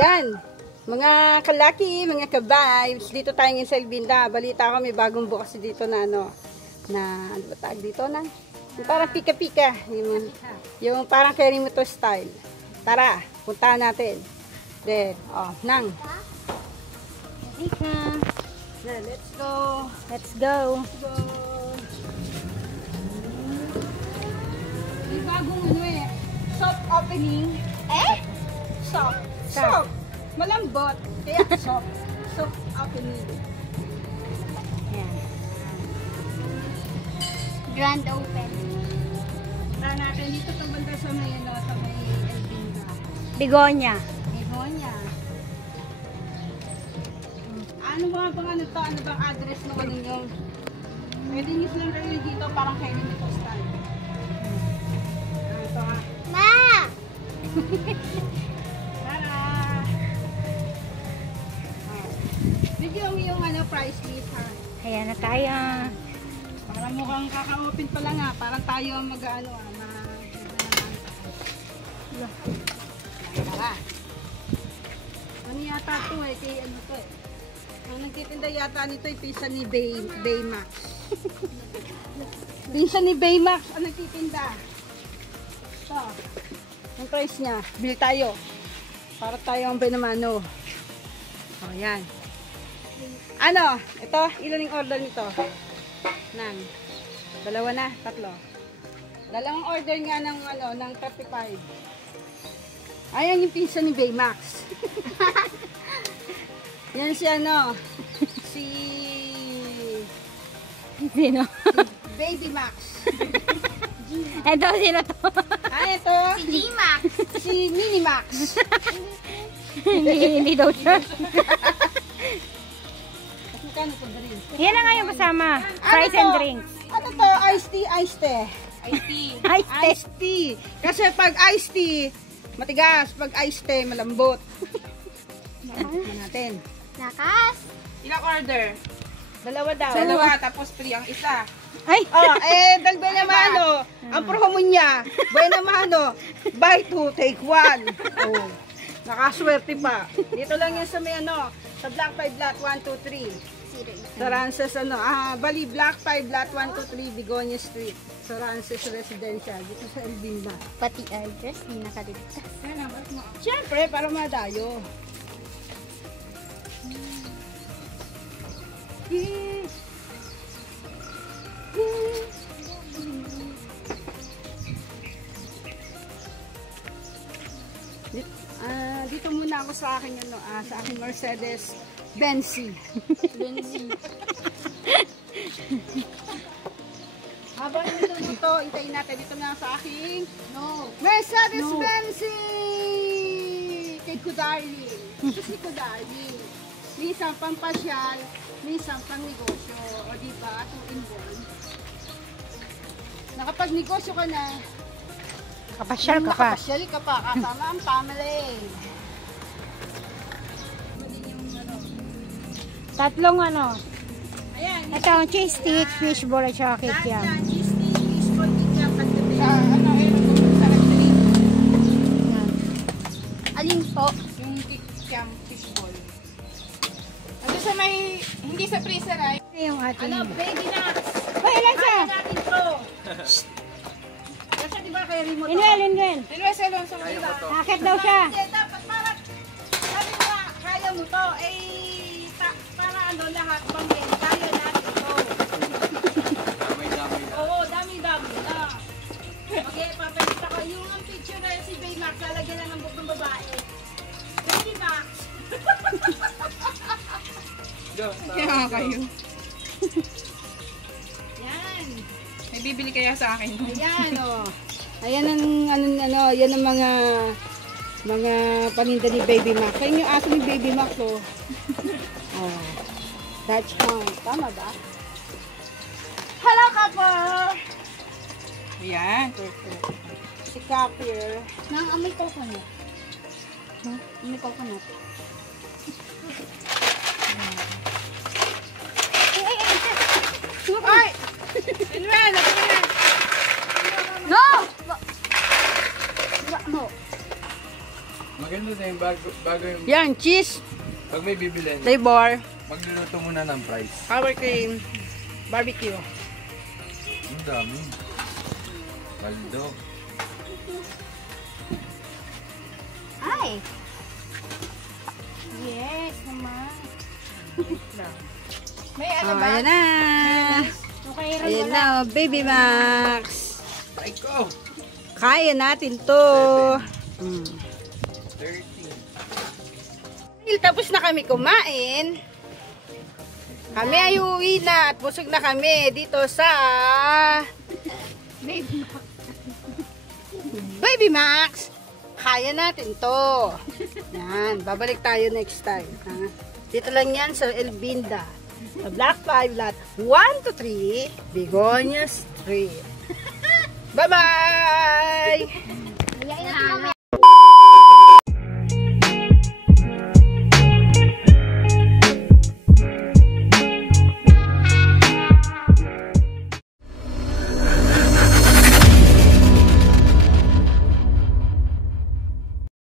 Yan. Mga kalaki, mga ka-vibes. Dito tayo ngayon sa Elvinda. Balita ko may bagong bukas dito na ano ba tawag dito na? Yung parang pika-pika. Yung parang Kerimoto style. Tara, puntahan natin. Then, nang. Let's go. Let's go. Let's go. May bagong soft opening. Soft. Soft. Malambot. Kaya soft. Soft opening. Yan. Grand open. Punta natin dito sa banda sa may Elvinda. Begonia. Begonia. Ano ba ano to? Ano bang address ng ano nyo? Pwede nyo silang kayo dito parang kayo nito style. Ito ha. Ma! Tara! Bigyan mo yung price list ha. Ayan na tayo. Parang mukhang kaka-open pa lang ha. Parang tayo ang mag-ano Tara. Ano yata ito kay ano to Ang nagtitinda yata nito ay pisa ni Baymax. Pisa ni Baymax ang nagtitinda. Ito. Ang price niya. Bili tayo. Para tayo ang binamano. Yan. Ano? Ito, ilan yung order nito? Dalawa na, tatlo. Dalawang order nga ng 35. Ayan yung pisa ni Baymax. Yan si Sino? Baby Max. Ito, sino to? Ito. Si G-Max. Si Mini Max. hindi daw siya. Magkano po rin? Yan na nga yung kasama. Fries and drinks. Ano to? Iced tea, iced tea. Iced tea. Kasi pag iced tea, matigas. Pag iced tea, malambot. Natin. Lakas. Ilang order? Dalawa daw. Dalawa, tapos free ang isa. Ay! Dal Buenamano. Ang promo niya, Buenamano, buy 2, take 1. Nakaswerte pa. Dito lang yan sa may sa Block 5 Lot 1, 2, 3. Sa Rances Bali Block 5 Lot 1, 2, 3, Begonia Street. Sa Rances Residential, dito sa Elvinda. Pati address, hindi nakaligtas. Siyempre, para madayo. Dito muna ako sa akin sa akin Mercedes Benz. Habang dito, itayin natin dito na sa aking Mercedes Benz kay Kudarli. Ito si Kudarli. Minsan pampasyal, minsan pang negosyo. O diba, 2 in 1. Nakapag-negosyo ka na, Kapasyal ka pa. nakapasyal ka pa, kasama ang family. Tatlong Ayan, ito ang cheese stick, fish ball at saka kikiam. cheese stick, fish ball, kikiam, pagkabi. Alin po? Yung kikiam fishball. Ando sa may, hindi sa freezer ay. Ano yung ating? Baby nuts. Hoy, ilan siya? Kaya natin to. Kasi diba kay remote? Inwell. Dalawa sa lon sa diba? Akit daw siya. Dapat para, sabi mo nga, kaya mo to, para lahat pangin, kaya natin to. Oo, dami-dami na. Okay, papalita ko. Yung picture na si Baymax, lalagyan na ng buhok ng babae. Baby Max. Kaya kayo. Yan. May bibili kaya sa akin. Ayan Ayan ang yan ang mga paninda ni Baby Max. Kaya yung aso ni Baby Max Dutch Hound. Tama ba? Hello, couple! Ayan. Si Capir. Nang amoy coconut. Amoy coconut. Ay! Manuel, No! mo. Maganda Ganun na yung bago yung... Yan, cheese, Pag may bibilin, flavor, magluluto muna ng price. sour cream, barbecue. Ang dami. Kaldo. Ay! Yes, naman. May ano Oh, ba? ayan na. Okay, Ron, Ayan wala. na, Baby Max. Ay ko! Kaya natin to. 30. Tapos na kami kumain. Kami ay uwi na at busog na kami dito sa Baby Max. Kaya natin to. Yan, babalik tayo next time. Ha? Dito lang yan sa Elbinda. Sa Black 5 lot 1 to 3, Begonia Street. Bye-bye! Ayain natin mamaya.